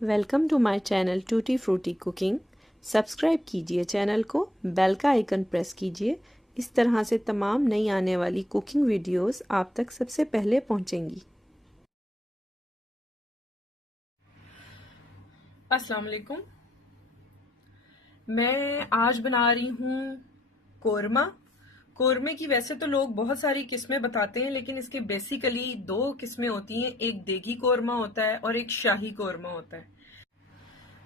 Welcome to my channel tutti frutti cooking. Subscribe कीजिए channel को, bell का icon press कीजिए। इस तरह से तमाम नई आने वाली कुकिंग वीडियोस आप तक सबसे पहले पहुंचेंगी। अस्सलाम वालेकुम। मैं आज बना रही हूँ कोरमा। कोरमे की वैसे तो लोग बहुत सारी किस्में बताते हैं, लेकिन इसके बेसिकली दो किस्में होती हैं। एक देगी कोरमा होता है और एक शाही कोरमा होता है।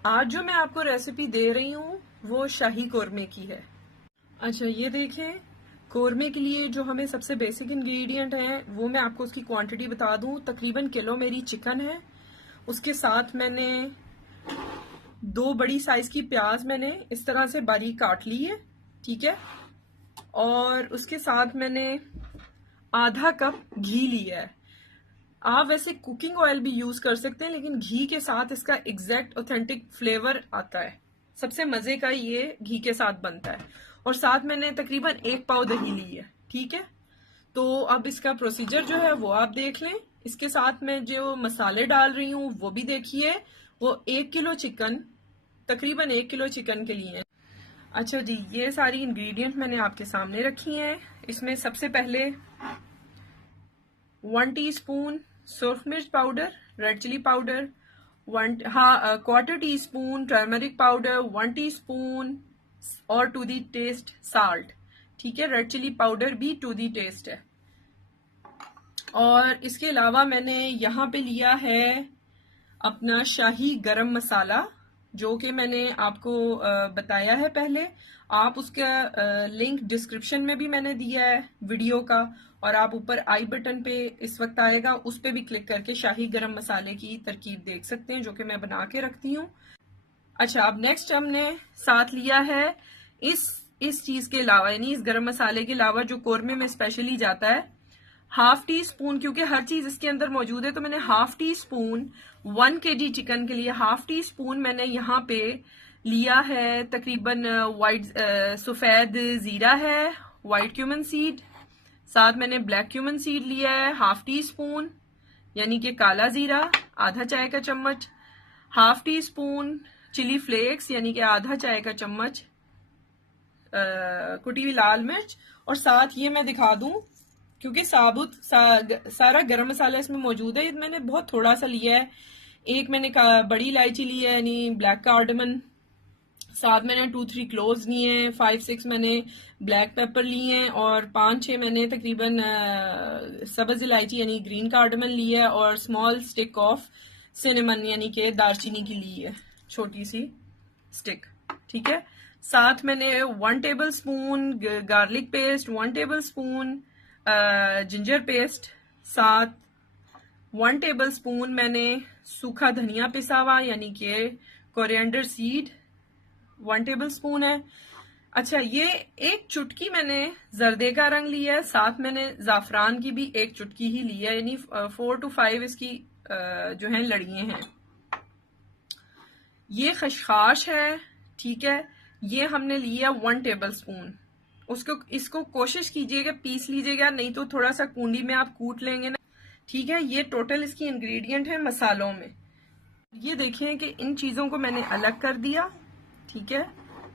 आज जो मैं आपको रेसिपी दे रही हूँ वो शाही कोरमे की है। अच्छा, ये देखें, कोरमे के लिए जो हमें सबसे बेसिक इंग्रेडिएंट हैं वो मैं आपको उसकी क्वांटिटी बता दूं। तकरीबन किलो मेरी चिकन है। उसके साथ मैंने 2 बड़ी साइज की प्याज मैंने इस तरह से बारीक काट ली है, ठीक है। और उसके साथ मैंने आधा कप घी लिया है। आप वैसे कुकिंग ऑयल भी यूज कर सकते हैं, लेकिन घी के साथ इसका एग्जैक्ट ऑथेंटिक फ्लेवर आता है। सबसे मजे का ये घी के साथ बनता है। और साथ मैंने तकरीबन 1 पाव दही ली है, ठीक है। तो अब इसका प्रोसीजर जो है वो आप देख लें। इसके साथ मैं जो मसाले डाल रही हूँ वो भी देखिए। वो 1 किलो चिकन, तकरीबन 1 किलो चिकन के लिए। अच्छा जी, ये सारी इंग्रेडिएंट मैंने आपके सामने रखी हैं। इसमें सबसे पहले 1 टीस्पून सुरख मिर्च powder, red chilli powder, 1/4 teaspoon turmeric powder, 1 teaspoon और टू दी टेस्ट साल्ट, ठीक है। रेड चिली पाउडर भी टू दी टेस्ट है। और इसके अलावा मैंने यहाँ पे लिया है अपना शाही गरम मसाला, जो कि मैंने आपको बताया है पहले। आप उसका लिंक डिस्क्रिप्शन में भी मैंने दिया है वीडियो का, और आप ऊपर आई बटन पे इस वक्त आएगा, उस पे भी क्लिक करके शाही गरम मसाले की तरकीब देख सकते हैं, जो कि मैं बना के रखती हूँ। अच्छा, अब नेक्स्ट हमने साथ लिया है इस चीज के अलावा, यानी इस गरम मसाले के अलावा जो कोरमे में स्पेशली जाता है, 1/2 टीस्पून, क्योंकि हर चीज इसके अंदर मौजूद है, तो मैंने 1/2 टीस्पून 1 kg चिकन के लिए 1/2 टीस्पून मैंने यहाँ पे लिया है। तकरीबन सफेद जीरा है, व्हाइट क्यूमन सीड, साथ मैंने ब्लैक क्यूमन सीड लिया है 1/2 टीस्पून, यानी कि काला जीरा आधा चाय का चम्मच, 1/2 टीस्पून चिली फ्लेक्स, यानी कि आधा चाय का चम्मच कुटी हुई लाल मिर्च। और साथ ये मैं दिखा दूं, क्योंकि सारा गरम मसाला इसमें मौजूद है, मैंने बहुत थोड़ा सा लिया है। एक मैंने बड़ी इलायची ली है, यानी ब्लैक कार्डमन, साथ मैंने 2-3 क्लोव्स लिए हैं, 5-6 मैंने ब्लैक पेपर लिए हैं, और 5-6 मैंने तकरीबन सब्ज इलायची यानी ग्रीन कार्डमन ली है, और स्मॉल स्टिक ऑफ सिनेमन यानी कि दालचीनी की ली है, छोटी सी स्टिक, ठीक है। साथ मैंने 1 table spoon garlic paste, 1 table spoon ginger paste, साथ 1 टेबल स्पून मैंने सूखा धनिया पिसा हुआ यानी कि कोरिएंडर सीड 1 टेबल स्पून है। अच्छा, ये एक चुटकी मैंने जर्दे का रंग लिया है, साथ मैंने जाफरान की भी एक चुटकी ही ली है, यानी 4 to 5 इसकी जो है लड़ियां हैं। ये खशखाश है, ठीक है। ये हमने लिया 1 टेबल स्पून। इसको कोशिश कीजिएगा पीस लीजिएगा, नहीं तो थोड़ा सा कूंडी में आप कूट लेंगे ना, ठीक है। ये टोटल इसकी इंग्रेडिएंट है मसालों में। ये देखें कि इन चीजों को मैंने अलग कर दिया, ठीक है।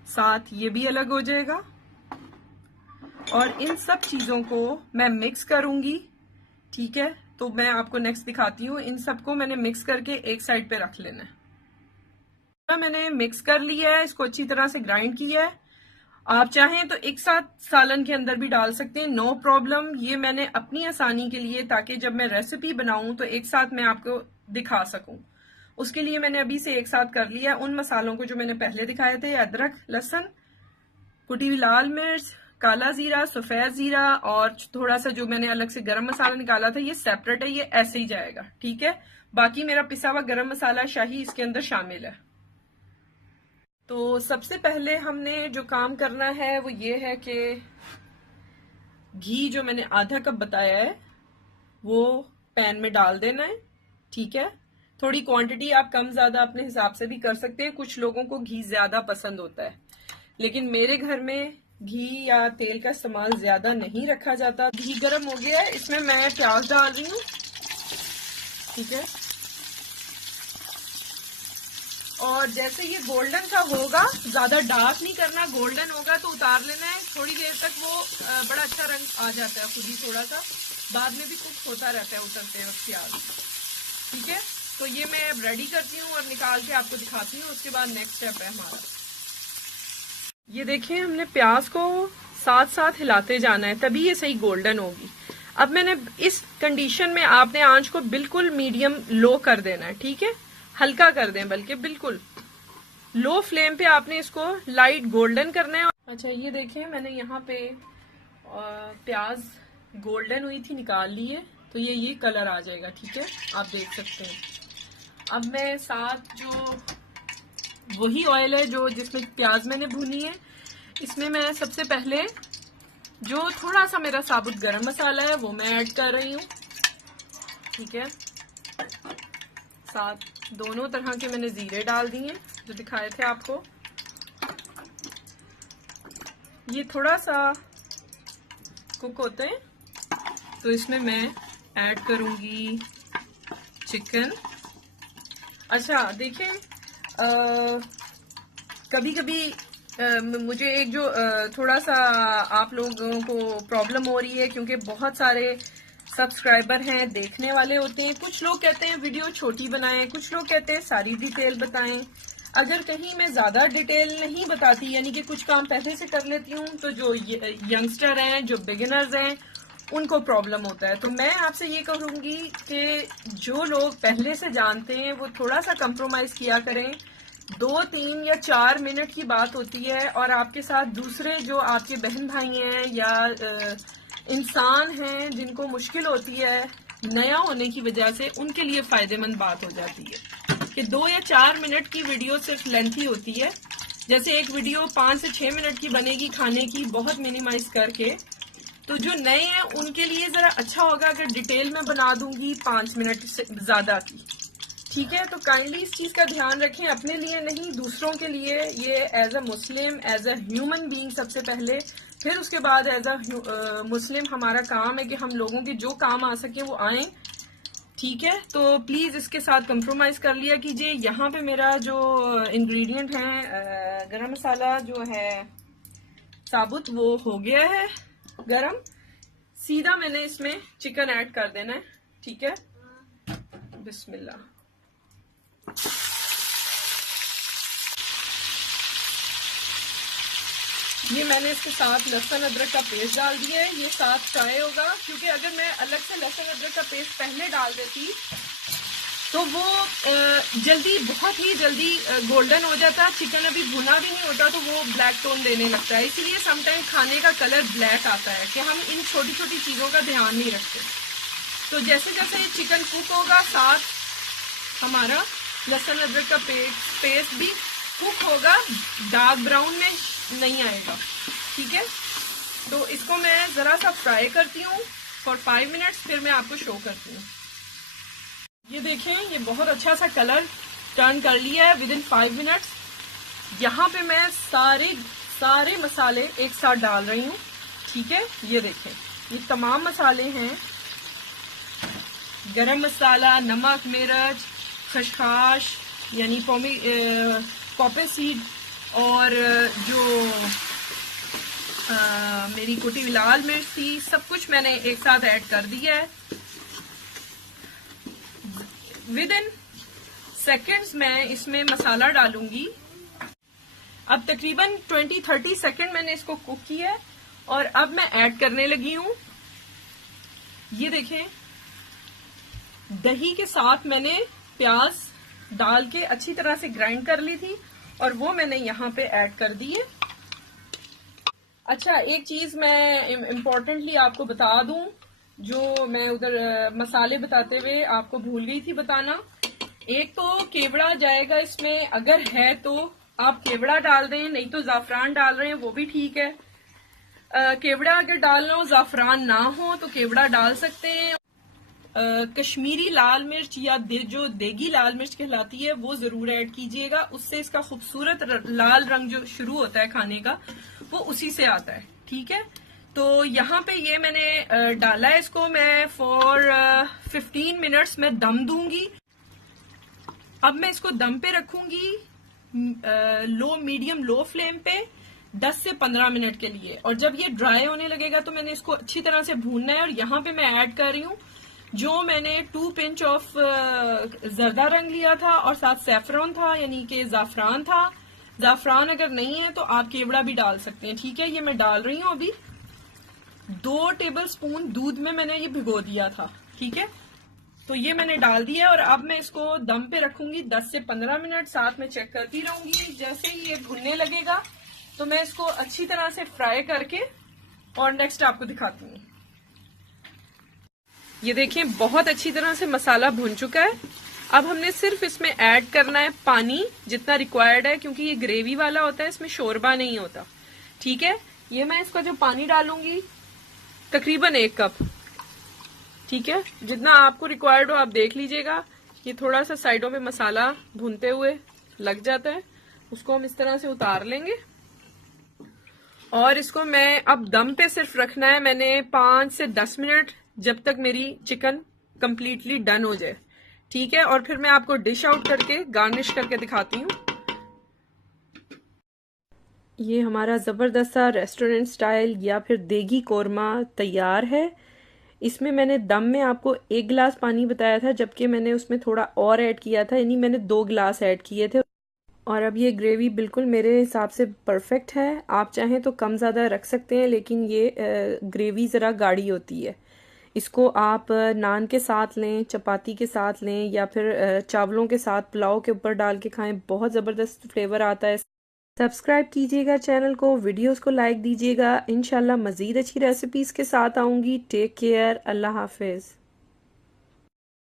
साथ ये भी अलग हो जाएगा, और इन सब चीजों को मैं मिक्स करूंगी, ठीक है। तो मैं आपको नेक्स्ट दिखाती हूँ। इन सबको मैंने मिक्स करके एक साइड पे रख लेना है। मैंने मिक्स कर लिया है, इसको अच्छी तरह से ग्राइंड किया है। आप चाहें तो एक साथ सालन के अंदर भी डाल सकते हैं, नो प्रॉब्लम। ये मैंने अपनी आसानी के लिए, ताकि जब मैं रेसिपी बनाऊं तो एक साथ मैं आपको दिखा सकूं, उसके लिए मैंने अभी से एक साथ कर लिया। उन मसालों को जो मैंने पहले दिखाए थे, अदरक, लहसुन, कुटी हुई लाल मिर्च, काला जीरा, सफेद जीरा, और थोड़ा सा जो मैंने अलग से गरम मसाला निकाला था, ये सेपरेट है, ये ऐसे ही जाएगा, ठीक है। बाकी मेरा पिसा हुआ गरम मसाला शाही इसके अंदर शामिल है। तो सबसे पहले हमने जो काम करना है वो ये है कि घी जो मैंने आधा कप बताया है वो पैन में डाल देना है, ठीक है। थोड़ी क्वांटिटी आप कम ज्यादा अपने हिसाब से भी कर सकते हैं। कुछ लोगों को घी ज्यादा पसंद होता है, लेकिन मेरे घर में घी या तेल का इस्तेमाल ज्यादा नहीं रखा जाता। घी गर्म हो गया है, इसमें मैं प्याज डाल रही हूँ, ठीक है। और जैसे ये गोल्डन सा होगा, ज्यादा डार्क नहीं करना, गोल्डन होगा तो उतार लेना है। थोड़ी देर तक वो बड़ा अच्छा रंग आ जाता है खुद ही, थोड़ा सा बाद में भी कुक होता रहता है उतरते वक्त प्याज। ठीक है, तो ये मैं अब रेडी करती हूँ और निकाल के आपको दिखाती हूँ। उसके बाद नेक्स्ट स्टेप है हमारा। ये देखिए, हमने प्याज को साथ साथ हिलाते जाना है, तभी ये सही गोल्डन होगी। अब मैंने इस कंडीशन में आपने आंच को बिल्कुल मीडियम लो कर देना है। ठीक है, हल्का कर दें, बल्कि बिल्कुल लो फ्लेम पे आपने इसको लाइट गोल्डन करना है। अच्छा, ये देखें, मैंने यहाँ पे प्याज गोल्डन हुई थी, निकाल ली है, तो ये कलर आ जाएगा। ठीक है, आप देख सकते हैं। अब मैं साथ जो वही ऑयल है जो जिसमें प्याज मैंने भुनी है, इसमें मैं सबसे पहले जो थोड़ा सा मेरा साबुत गरम मसाला है वो मैं ऐड कर रही हूँ। ठीक है, साथ दोनों तरह के मैंने जीरे डाल दिए जो दिखाए थे आपको। ये थोड़ा सा कुक होते हैं तो इसमें मैं ऐड करूंगी चिकन। अच्छा देखिए, कभी कभी मुझे एक जो थोड़ा सा आप लोगों को प्रॉब्लम हो रही है, क्योंकि बहुत सारे सब्सक्राइबर हैं, देखने वाले होते हैं। कुछ लोग कहते हैं वीडियो छोटी बनाएं, कुछ लोग कहते हैं सारी डिटेल बताएं। अगर कहीं मैं ज्यादा डिटेल नहीं बताती, यानी कि कुछ काम पहले से कर लेती हूँ, तो जो यंगस्टर हैं, जो बिगिनर्स हैं, उनको प्रॉब्लम होता है। तो मैं आपसे ये कहूंगी कि जो लोग पहले से जानते हैं वो थोड़ा सा कंप्रोमाइज किया करें। 2, 3 या 4 मिनट की बात होती है, और आपके साथ दूसरे जो आपके बहन भाई हैं या इंसान हैं जिनको मुश्किल होती है नया होने की वजह से, उनके लिए फायदेमंद बात हो जाती है कि 2 या 4 मिनट की वीडियो सिर्फ लेंथी होती है। जैसे एक वीडियो 5 से 6 मिनट की बनेगी खाने की, बहुत मिनिमाइज करके। तो जो नए हैं उनके लिए जरा अच्छा होगा अगर डिटेल में बना दूंगी 5 मिनट से ज्यादा की। ठीक है, तो काइंडली इस चीज का ध्यान रखें, अपने लिए नहीं दूसरों के लिए। ये as a Muslim, as a human being सबसे पहले, फिर उसके बाद एज अ मुस्लिम हमारा काम है कि हम लोगों के जो काम आ सके वो आए। ठीक है, तो प्लीज इसके साथ कंप्रोमाइज कर लिया कीजिए। यहाँ पे मेरा जो इंग्रेडिएंट है, गरम मसाला जो है साबुत, वो हो गया है गरम। सीधा मैंने इसमें चिकन ऐड कर देना है। ठीक है, बिस्मिल्लाह। ये मैंने इसके साथ लहसुन अदरक का पेस्ट डाल दिया है, ये साथ फ्राई होगा, क्योंकि अगर मैं अलग से लहसुन अदरक का पेस्ट पहले डाल देती तो वो जल्दी, बहुत ही जल्दी गोल्डन हो जाता। चिकन अभी भुना भी नहीं होता तो वो ब्लैक टोन देने लगता है। इसीलिए समटाइम खाने का कलर ब्लैक आता है कि हम इन छोटी छोटी चीज़ों का ध्यान नहीं रखते। तो जैसे जैसे ये चिकन कुक होगा, साथ हमारा लहसुन अदरक का पेस्ट भी कुक होगा, डार्क ब्राउन में नहीं आएगा। ठीक है, तो इसको मैं ज़रा सा फ्राई करती हूँ फॉर 5 मिनट्स, फिर मैं आपको शो करती हूँ। ये देखें, ये बहुत अच्छा सा कलर टर्न कर लिया है विद इन 5 मिनट्स। यहाँ पे मैं सारे मसाले एक साथ डाल रही हूँ। ठीक है, ये देखें, ये तमाम मसाले हैं, गरम मसाला, नमक, मिर्च, खसखस यानी पॉपी सीड, और जो मेरी कुटी हुई लाल मिर्च थी, सब कुछ मैंने एक साथ ऐड कर दिया है। विद इन सेकेंड्स मैं इसमें मसाला डालूंगी। अब तकरीबन 20-30 सेकेंड मैंने इसको कुक किया है, और अब मैं ऐड करने लगी हूं। ये देखें, दही के साथ मैंने प्याज डाल के अच्छी तरह से ग्राइंड कर ली थी, और वो मैंने यहाँ पे ऐड कर दी है। अच्छा, एक चीज मैं इम्पोर्टेंटली आपको बता दूं, जो मैं उधर मसाले बताते हुए आपको भूल गई थी बताना। एक तो केवड़ा जाएगा इसमें, अगर है तो आप केवड़ा डाल दें, नहीं तो जाफरान डाल रहे हैं वो भी ठीक है। केवड़ा अगर डालना हो, जाफरान ना हो तो केवड़ा डाल सकते हैं। कश्मीरी लाल मिर्च या जो देगी लाल मिर्च कहलाती है वो जरूर ऐड कीजिएगा, उससे इसका खूबसूरत लाल रंग जो शुरू होता है खाने का वो उसी से आता है। ठीक है, तो यहाँ पे ये मैंने डाला है, इसको मैं फॉर 15 मिनट्स में दम दूंगी। अब मैं इसको दम पे रखूंगी लो मीडियम लो फ्लेम पे 10 से 15 मिनट के लिए। और जब ये ड्राई होने लगेगा तो मैंने इसको अच्छी तरह से भूनना है। और यहाँ पे मैं ऐड कर रही हूँ जो मैंने 2 पिंच ऑफ जर्दा रंग लिया था और साथ सैफरन था, यानी कि जाफरान था। जाफरान अगर नहीं है तो आप केवड़ा भी डाल सकते हैं। ठीक है, ये मैं डाल रही हूँ अभी। 2 टेबल स्पून दूध में मैंने ये भिगो दिया था। ठीक है, तो ये मैंने डाल दिया और अब मैं इसको दम पे रखूंगी 10 से 15 मिनट। साथ में चेक करती रहूंगी। जैसे ही ये भुनने लगेगा तो मैं इसको अच्छी तरह से फ्राई करके और नेक्स्ट आपको दिखाती हूँ। ये देखिए बहुत अच्छी तरह से मसाला भुन चुका है। अब हमने सिर्फ इसमें ऐड करना है पानी जितना रिक्वायर्ड है, क्योंकि ये ग्रेवी वाला होता है, इसमें शोरबा नहीं होता। ठीक है, ये मैं इसका जो पानी डालूंगी तकरीबन 1 कप। ठीक है, जितना आपको रिक्वायर्ड हो आप देख लीजिएगा। ये थोड़ा सा साइडों पे मसाला भूनते हुए लग जाता है, उसको हम इस तरह से उतार लेंगे। और इसको मैं अब दम पे सिर्फ रखना है मैंने 5 से 10 मिनट, जब तक मेरी चिकन कंप्लीटली डन हो जाए। ठीक है, और फिर मैं आपको डिश आउट करके गार्निश करके दिखाती हूँ। ये हमारा ज़बरदस्त सा रेस्टोरेंट स्टाइल या फिर देगी कोरमा तैयार है। इसमें मैंने दम में आपको 1 गिलास पानी बताया था, जबकि मैंने उसमें थोड़ा और ऐड किया था, यानी मैंने 2 गिलास ऐड किए थे। और अब ये ग्रेवी बिल्कुल मेरे हिसाब से परफेक्ट है। आप चाहें तो कम ज़्यादा रख सकते हैं, लेकिन ये ग्रेवी ज़रा गाढ़ी होती है। इसको आप नान के साथ लें, चपाती के साथ लें, या फिर चावलों के साथ पुलाव के ऊपर डाल के खाएं, बहुत ज़बरदस्त फ्लेवर आता है। सब्सक्राइब कीजिएगा चैनल को, वीडियोस को लाइक दीजिएगा। इंशाल्लाह मज़ीद अच्छी रेसिपीज़ के साथ आऊँगी। टेक केयर, अल्लाह हाफिज़।